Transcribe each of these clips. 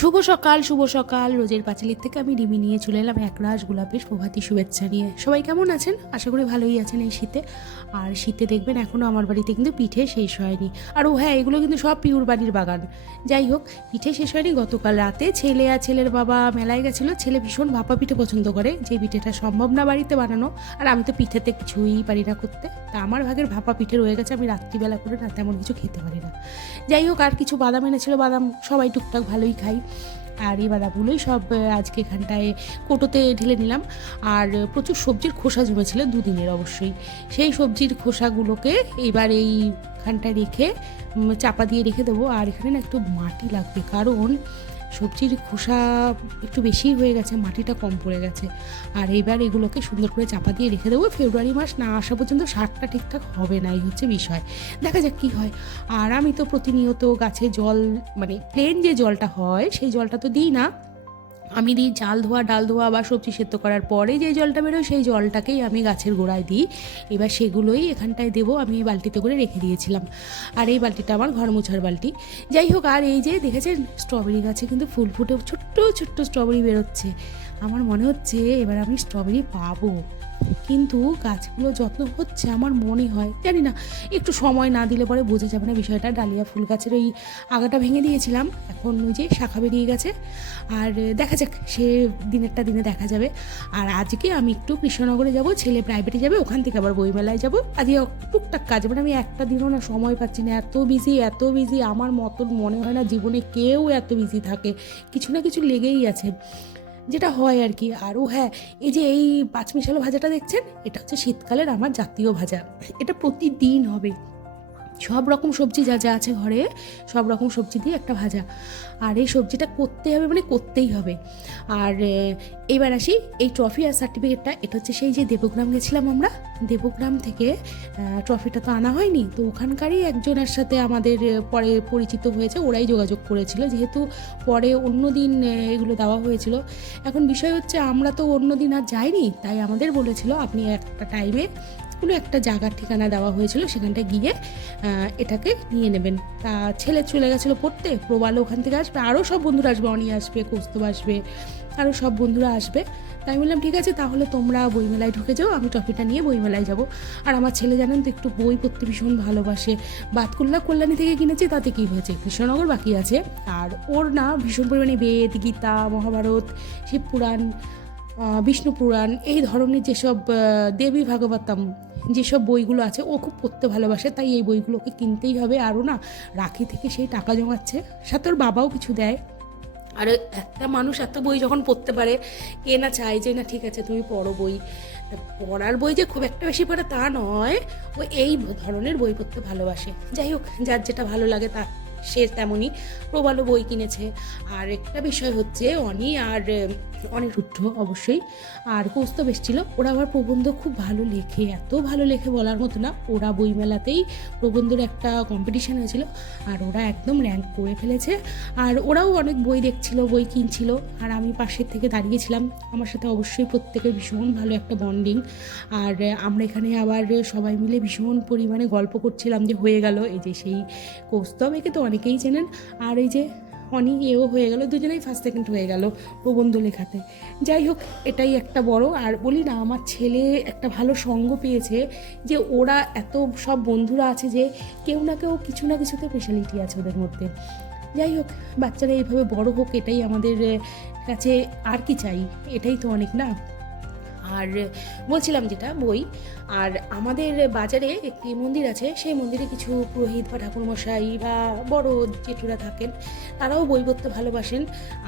শুভ সকাল, শুভ সকাল। রোজের পাঁচালির থেকে আমি রিমি নিয়ে চলে এলাম একরাশ গোলাপের প্রভাতী শুভেচ্ছা নিয়ে। সবাই কেমন আছেন? আশা করি ভালোই আছেন এই শীতে। আর শীতে দেখবেন এখনও আমার বাড়িতে কিন্তু পিঠে শেষ হয়নি। আর হ্যাঁ, এগুলো কিন্তু সব পিউর বাড়ির বাগান। যাই হোক, পিঠে শেষ হয়নি। গতকাল রাতে ছেলে আর ছেলের বাবা মেলায় গেছিলো। ছেলে ভীষণ ভাপা পিঠে পছন্দ করে, যে পিঠেটা সম্ভব না বাড়িতে বানানো। আর আমি তো পিঠেতে কিছুই পারি না করতে, তা আমার ভাগের ভাপা পিঠে রয়ে গেছে। আমি রাত্রিবেলা করে না তেমন কিছু খেতে পারি না। যাই হোক, আর কিছু বাদাম এনেছিল। বাদাম সবাই টুকটাক ভালোই খাই। আর এই বাদামগুলোই সব আজকে এখানটায় কোটোতে ঢেলে নিলাম। আর প্রচুর সবজির খোসা জমেছিল দুদিনের, অবশ্যই সেই সবজির খোসাগুলোকে এবার এইখানটায় রেখে চাপা দিয়ে রেখে দেবো। আর এখানে না একটু মাটি লাগবে, কারণ সবজির খোসা একটু বেশিই হয়ে গেছে, মাটিটা কম পড়ে গেছে। আর এইবার এগুলোকে সুন্দর করে চাপা দিয়ে রেখে দেবো। ফেব্রুয়ারি মাস না আসা পর্যন্ত সারটা ঠিকঠাক হবে না, এই হচ্ছে বিষয়। দেখা যাক কী হয়। আর আমি তো প্রতিনিয়ত গাছে জল, মানে প্লেন যে জলটা হয় সেই জলটা তো দিই না। আমি দিই চাল ধোয়া, ডাল ধোয়া বা সবজি সেদ্ধ করার পরে যে জলটা বেরোয় সেই জলটাকেই আমি গাছের গোড়ায় দিই। এবার সেগুলোই এখানটায় দেবো। আমি এই বালতিতে করে রেখে দিয়েছিলাম। আর এই বালতিটা আমার ঘর মোছার বালতি। যাই হোক, আর এই যে দেখেছেন স্ট্রবেরি গাছে কিন্তু ফুল ফুটে ছোট্ট ছোট্ট স্ট্রবেরি বেরোচ্ছে। আমার মনে হচ্ছে এবার আমি স্ট্রবেরি পাবো, কিন্তু গাছগুলো যত্ন হচ্ছে আমার মনে হয়, জানি না, একটু সময় না দিলে পরে বোঝা যাবে না বিষয়টা। ডালিয়া ফুল গাছের ওই আগাটা ভেঙে দিয়েছিলাম, এখন ওই যে শাখা বেরিয়ে গেছে। আর দেখা যাক, সে দিনেরটা দিনে দেখা যাবে। আর আজকে আমি একটু কৃষ্ণনগরে যাব, ছেলে প্রাইভেটে যাবে, ওখান থেকে আবার বইমেলায় যাব। আজকে টুকটাক কাজ, মানে আমি একটা দিনও না সময় পাচ্ছি না, এত বিজি এত বিজি। আমার মতন মনে হয় না জীবনে কেউ এত বিজি থাকে, কিছু না কিছু লেগেই আছে, যেটা হয় আর কি। আরও হ্যাঁ, এই যে এই পাঁচমিশালো ভাজাটা দেখছেন, এটা হচ্ছে শীতকালের আমার জাতীয় ভাজা। এটা প্রতিদিন হবে, সব রকম সবজি যা যা আছে ঘরে সব রকম সবজি দিয়ে একটা ভাজা। আর এই সবজিটা করতে হবে, মানে করতেই হবে। আর এইবার আসি এই ট্রফি আর সার্টিফিকেটটা। এটা হচ্ছে সেই যে দেবগ্রাম গেছিলাম আমরা, দেবগ্রাম থেকে ট্রফিটা তো আনা হয়নি, তো ওখানকারই একজনের সাথে আমাদের পরে পরিচিত হয়েছে, ওরাই যোগাযোগ করেছিল, যেহেতু পরে অন্য দিন এগুলো দেওয়া হয়েছিল। এখন বিষয় হচ্ছে আমরা তো অন্য দিন আর যাইনি, তাই আমাদের বলেছিল আপনি একটা টাইমে কোনো একটা জায়গার ঠিকানা দেওয়া হয়েছিল, সেখানটায় গিয়ে এটাকে নিয়ে নেবেন। তা ছেলে চলে গেছিলো পড়তে, প্রবালও ওখান থেকে আসবে, আরও সব বন্ধুরা আসবে, অনি আসবে, কৌস্তব আসবে, আরও সব বন্ধুরা আসবে। তাই বললাম ঠিক আছে, তাহলে তোমরা বইমেলায় ঢুকে যাও, আমি ট্রফিটা নিয়ে বইমেলায় যাব। আর আমার ছেলে জানেন তো একটু বই পড়তে ভীষণ ভালোবাসে। বাতকুল্লা কল্যাণী থেকে কিনেছি, তাতে কী হয়েছে, কৃষ্ণনগর বাকি আছে। আর ওর না ভীষণ পরিমাণে বেদ, গীতা, মহাভারত, শিবপুরাণ, বিষ্ণু পুরাণ, এই ধরনের যেসব দেবী ভাগবতম যেসব বইগুলো আছে ও খুব পড়তে ভালোবাসে, তাই এই বইগুলোকে কিনতেই হবে। আরও না রাখি থেকে সেই টাকা জমাচ্ছে, সাথে ওর বাবাও কিছু দেয়। আর একটা মানুষ এত বই যখন পড়তে পারে, কে না চায় যে না ঠিক আছে তুমি পড়ো বই। পড়ার বই যে খুব একটা বেশি পড়ে তা নয়, ও এই ধরনের বই পড়তে ভালোবাসে। যাই হোক, যার যেটা ভালো লাগে তা সে তেমনই প্রবালও বই কিনেছে। আর একটা বিষয় হচ্ছে অনি আর অনেক রুদ্ধ অবশ্যই আর কৌস্তব এসেছিল, ওরা আবার প্রবন্ধ খুব ভালো লেখে, এত ভালো লেখে বলার মতো না। ওরা বইমেলাতেই প্রবন্ধের একটা কম্পিটিশান হয়েছিল, আর ওরা একদম র্যাঙ্ক করে ফেলেছে। আর ওরাও অনেক বই দেখছিল, বই কিনছিল, আর আমি পাশের থেকে দাঁড়িয়েছিলাম। আমার সাথে অবশ্যই প্রত্যেকের ভীষণ ভালো একটা বন্ডিং। আর আমরা এখানে আবার সবাই মিলে ভীষণ পরিমাণে গল্প করছিলাম যে হয়ে গেল এই যে সেই কৌস্তব, একে তো অনেকেই চেনেন। আর এই যে অনি, এও হয়ে গেল, দুজনেই ফার্স্ট সেকেন্ড হয়ে গেল প্রবন্ধ লেখাতে। যাই হোক, এটাই একটা বড়। আর বলি না, আমার ছেলে একটা ভালো সঙ্গ পেয়েছে, যে ওরা এত সব বন্ধুরা আছে যে কেউ না কেউ কিছু না কিছুতে স্পেশালিটি আছে ওদের মধ্যে। যাই হোক, বাচ্চারা এইভাবে বড় হোক, এটাই আমাদের কাছে, আর কি চাই, এটাই তো অনেক না। আর বলছিলাম যেটা বই, আর আমাদের বাজারে একটি মন্দির আছে, সেই মন্দিরে কিছু পুরোহিত বা ঠাকুরমশাই বা বড় জেঠুরা থাকেন, তারাও বই পড়তে ভালোবাসেন।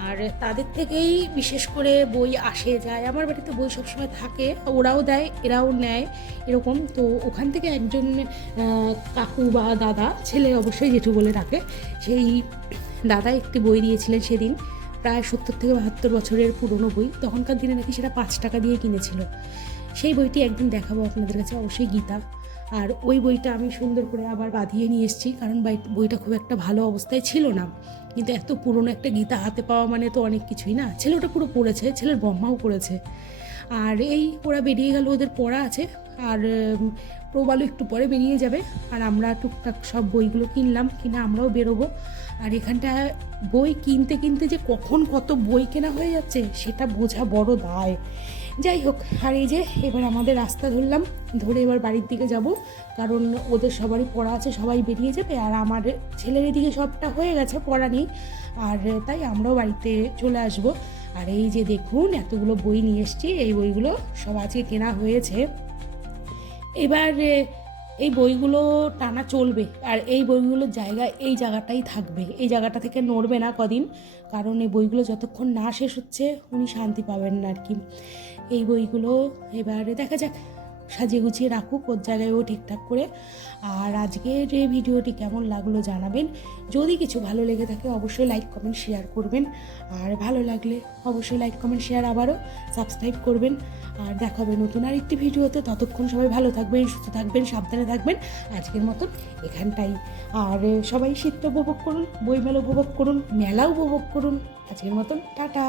আর তাদের থেকেই বিশেষ করে বই আসে যায়। আমার বাড়িতে বই সবসময় থাকে, ওরাও দেয় এরাও নেয় এরকম। তো ওখান থেকে একজন কাকু বা দাদা, ছেলে অবশ্যই জেঠু বলে ডাকে, সেই দাদা একটি বই দিয়েছিলেন সেদিন, প্রায় 70 থেকে 72 বছরের পুরনো বই। তখনকার দিনে নাকি সেটা 5 টাকা দিয়ে কিনেছিল। সেই বইটি একদিন দেখাবো আপনাদের কাছে, অবশ্যই গীতা। আর ওই বইটা আমি সুন্দর করে আবার বাঁধিয়ে নিয়ে এসেছি, কারণ বইটা খুব একটা ভালো অবস্থায় ছিল না। কিন্তু এত পুরনো একটা গীতা হাতে পাওয়া মানে তো অনেক কিছুই না। ছেলে ওটা পুরো পড়েছে, ছেলের বম্মাও পড়েছে। আর এই ওরা বেরিয়ে গেল, ওদের পড়া আছে। আর প্রবালও একটু পরে বেরিয়ে যাবে, আর আমরা টুকটাক সব বইগুলো কিনলাম, কিনে আমরাও বেরোবো। আর এখানটা বই কিনতে কিনতে যে কখন কত বই কেনা হয়ে যাচ্ছে সেটা বোঝা বড় দায়। যাই হোক, আর এই যে এবার আমাদের রাস্তা ধরলাম, ধরে এবার বাড়ির দিকে যাব, কারণ ওদের সবারই পড়া আছে, সবাই বেরিয়ে যাবে, আর আমার ছেলের এদিকে সবটা হয়ে গেছে, পড়া নেই, আর তাই আমরাও বাড়িতে চলে আসব। আর এই যে দেখুন এতগুলো বই নিয়ে এসেছি, এই বইগুলো সব আজকে কেনা হয়েছে। এবার এই বইগুলো টানা চলবে, আর এই বইগুলোর জায়গা এই জায়গাটাই থাকবে, এই জায়গাটা থেকে নড়বে না কদিন, কারণ এই বইগুলো যতক্ষণ না শেষ হচ্ছে উনি শান্তি পাবেন না আর কি। এই বইগুলো এবারে দেখা যাক, সাজিয়ে গুছিয়ে রাখুক ওর জায়গায় ও ঠিকঠাক করে। আর আজকের এই ভিডিওটি কেমন লাগলো জানাবেন, যদি কিছু ভালো লেগে থাকে অবশ্যই লাইক কমেন্ট শেয়ার করবেন, আর ভালো লাগলে অবশ্যই লাইক কমেন্ট শেয়ার আবারও সাবস্ক্রাইব করবেন। আর দেখা হবে নতুন আর একটি ভিডিওতে, ততক্ষণ সবাই ভালো থাকবেন, সুস্থ থাকবেন, সাবধানে থাকবেন। আজকের মতন এখানটাই, আর সবাই শীতটা উপভোগ করুন, বইমেলা উপভোগ করুন, মেলা উপভোগ করুন। আজকের মতন টাটা।